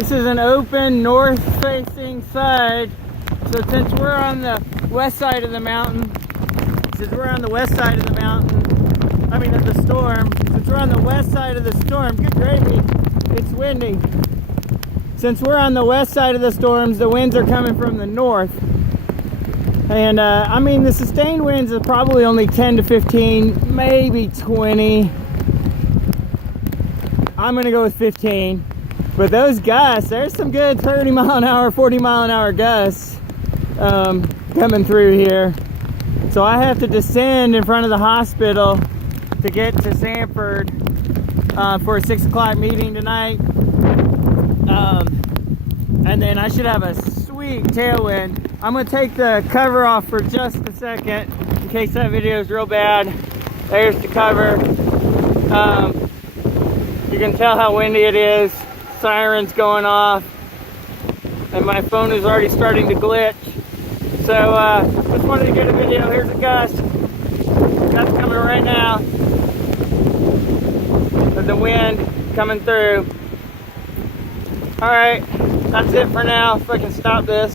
This is an open north-facing side. So since we're on the west side of the mountain, of the storm, since we're on the west side of the storm, good gravy, it's windy. Since we're on the west side of the storms, the winds are coming from the north. And the sustained winds are probably only 10 to 15, maybe 20. I'm gonna go with 15. But those gusts, there's some good 30 mile an hour, 40 mile an hour gusts coming through here. So I have to descend in front of the hospital to get to Sanford for a 6 o'clock meeting tonight. And then I should have a sweet tailwind. I'm gonna take the cover off for just a second in case that video is real bad. There's the cover. You can tell how windy it is. Sirens going off. And my phone is already starting to glitch. So just wanted to get a video. Here's a gust. That's coming right now. With the wind coming through. Alright, that's it for now. If I can stop this.